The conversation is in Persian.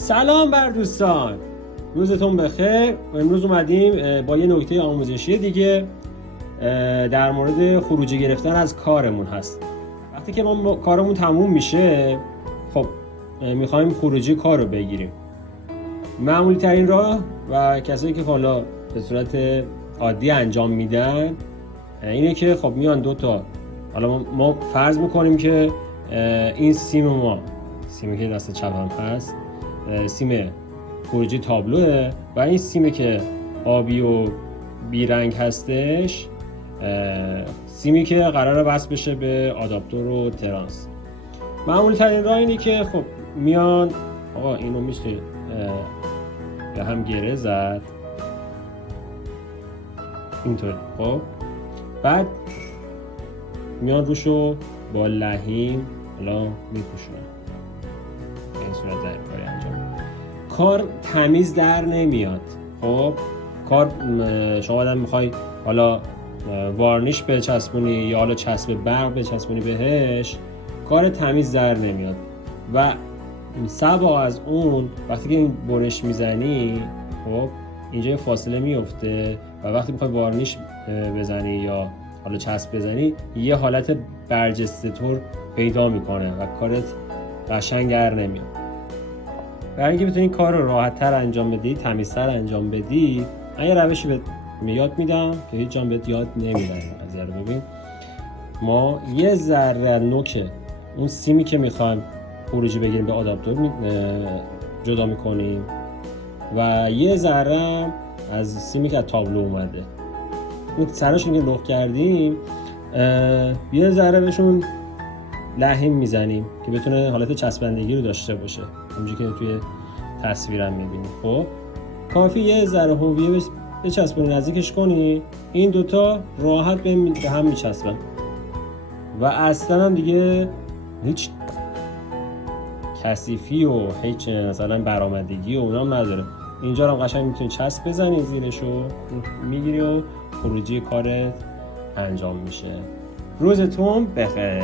سلام بر دوستان، روزتون بخیر. امروز اومدیم با یه نکته آموزشی دیگه در مورد خروجی گرفتن از کارمون هست. وقتی که ما کارمون تموم میشه، خب میخوایم خروجی کار رو بگیریم. معمولی ترین راه و کسایی که حالا به صورت عادی انجام میدن اینه که خب میان دوتا، حالا ما فرض میکنیم که این سیمی که دست چپم هست سیم خروجی تابلوه و این سیمی که آبی و بیرنگ هستش سیمی که قراره وصل بشه به آداپتور و ترانس. معمولی ترین راه اینه که خب میان آقا اینو میشه به هم گره زد اینطور، خب بعد میان روشو با لحیم حالا میپوشونن، به این صورت در کاری انجام. کار تمیز در نمیاد. خب کار شما آدم میخوای حالا وارنیش بچسبونی یا حالا چسب برق بچسبونی بهش، کار تمیز در نمیاد. و سبا از اون وقتی که این برش میزنی، خب اینجا فاصله میفته و وقتی میخوای وارنیش بزنی یا حالا چسب بزنی یه حالت برجسته طور پیدا میکنه و کارت قشنگ در نمیاد. برای اینکه بتونی کار رو راحت تر انجام بدی، تمیزتر انجام بدی، من یه روشی بهت یاد میدم که هیچ جا بهت یاد نمیدن. از یه رو ببین، ما یه ذره نوک اون سیمی که میخوایم خروجی بگیریم به آداپتور جدا میکنیم و یه ذره از سیمی که از تابلو اومده اون سرشون که لخت کردیم یه ذره بهشون لحیم میزنیم که بتونه حالت چسبندگی رو داشته باشه، همونجوری که توی تصویرم میبینی. خب کافی یه ذره هویه بچسبونی، نزدیکش کنی، این دوتا راحت به هم میچسبن و اصلا هم دیگه هیچ کثیفی و هیچ مثلا برآمدگی و اونام نداره. اینجا رو قشنگ میتونی چسب بزنی، زیرشو میگیری و خروجی کارت انجام میشه. روزتون بخیر.